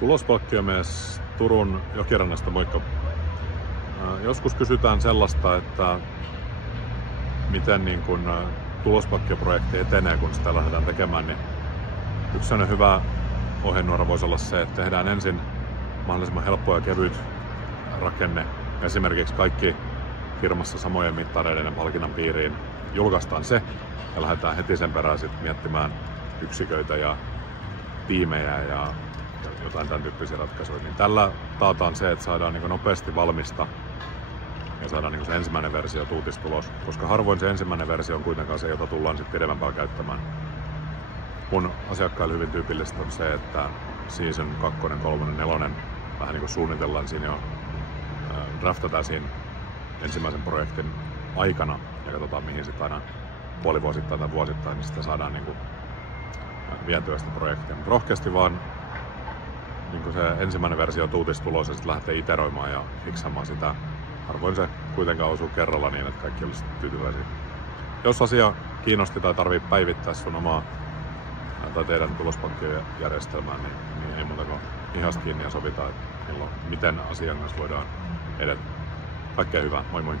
Tulospalkkiomies Turun Jokirannasta, moikka. Joskus kysytään sellaista, että miten niin kun tulospalkkioprojekti etenee, kun sitä lähdetään tekemään. Niin yksi sellainen hyvä ohjenuora voisi olla se, että tehdään ensin mahdollisimman helppo ja kevyt rakenne. Esimerkiksi kaikki firmassa samojen mittareiden ja palkinnan piiriin julkaistaan se ja lähdetään heti sen perään sitten miettimään yksiköitä ja tiimejä ja jotain tämän tyyppisiä ratkaisuja. Niin tällä taataan se, että saadaan niin nopeasti valmista ja saadaan niin se ensimmäinen versio tuutistulos, koska harvoin se ensimmäinen versio on kuitenkaan se, jota tullaan sitten pidemmän päällä käyttämään. Mun asiakkaille hyvin tyypillistä on se, että season 2, 3, 4 vähän niin kuin suunnitellaan siinä jo, draftataan siinä ensimmäisen projektin aikana ja katsotaan mihin sitten aina puolivuosittain tai vuosittain, niin sitä saadaan niin kuin vietyä sitä projektia. Mutta rohkeasti vaan niin se ensimmäinen versio tuutistulos ja sitten lähtee iteroimaan ja fiksaamaan sitä. Harvoin se kuitenkaan osuu kerralla niin, että kaikki olisi tyytyväisiä. Jos asia kiinnosti tai tarvii päivittää sun omaa tai teidän tulospalkkiojärjestelmää, niin ei muuta kuin ihasta kiinni ja sovitaan, että miten asian kanssa voidaan edetä. Kaikkea hyvää, moi moi!